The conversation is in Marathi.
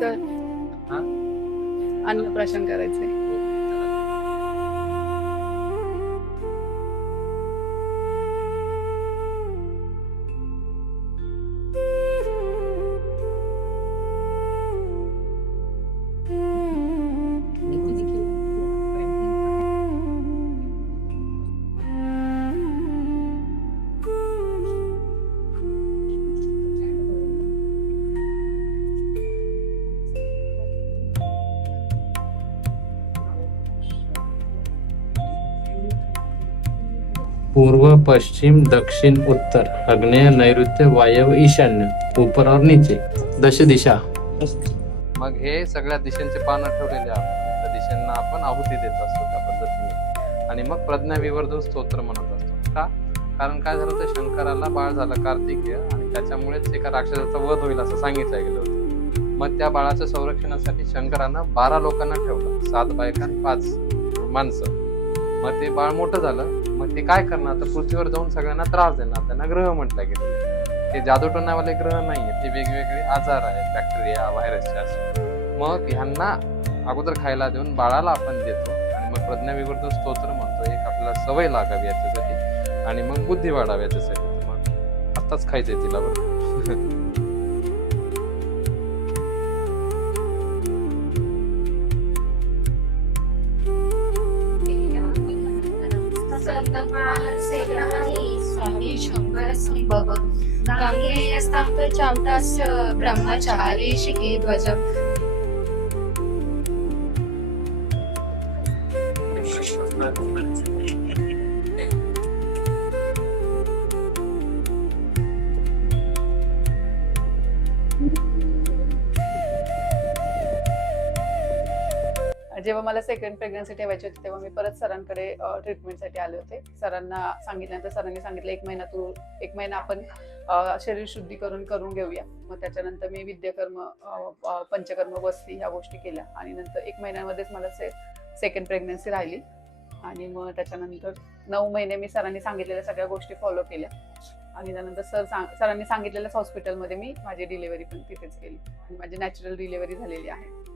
सर हा? अन्नप्राशन करायचंय. पूर्व, पश्चिम, दक्षिण, उत्तर, आग्नेय, नैऋत्य, वायव्य, ईशान्य, ऊपर और नीचे, दश दिशा. मग हे सगळ्या दिशांचे पानं ठेवलेले आपण त्या दिशांना आपण आहुती देत असतो त्या पद्धतीने. आणि मग प्रज्ञा विवर्धन स्तोत्र म्हणत असतो. का? कारण काय झालं तर शंकराला बाळ झालं कार्तिकेय आणि त्याच्यामुळेच एका राक्षसाचा वध होईल असं सांगितलं गेलं होतं. मग त्या बाळाच्या संरक्षणासाठी शंकरानं 12 लोकांना ठेवलं, 7 बायका आणि 5 माणसं. मग ते बाळ मोठं झालं. मग ते काय करणार तर पृथ्वीवर जाऊन सगळ्यांना त्रास देणार. त्यांना ग्रह म्हटलं गेलं. ते जादूटोण्यावाले ग्रह नाहीये, ते वेगवेगळे आजार आहेत, बॅक्टेरिया, व्हायरसचे असे. मग ह्यांना अगोदर खायला देऊन बाळाला आपण देतो आणि मग प्रज्ञा विवर्धन स्तोत्र म्हणतो. एक आपल्याला सवय लागावी याच्यासाठी आणि मग बुद्धी वाढावी याच्यासाठी. मग आत्ताच खायचंय तिला बरं. स्वामी शंकर ब्रह्मचारी शिखे ध्वज. जेव्हा मला सेकंड प्रेग्नन्सी ठेवायची होती तेव्हा मी परत सरांकडे ट्रीटमेंटसाठी आले होते. सरांना सांगितल्यानंतर सरांनी सांगितलं एक महिना आपण शरीर शुद्धीकरण करून घेऊया. मग त्याच्यानंतर मी विद्याकर्म, पंचकर्म, वस्ती ह्या गोष्टी केल्या आणि नंतर 1 महिन्यामध्येच मला सेकंड प्रेग्नन्सी राहिली. आणि मग त्याच्यानंतर 9 महिने मी सरांनी सांगितलेल्या सगळ्या गोष्टी फॉलो केल्या आणि त्यानंतर सरांनी सांगितलेल्याच हॉस्पिटलमध्ये मी माझी डिलिव्हरी पण तिथेच केली आणि माझी नॅचरल डिलिव्हरी झालेली आहे.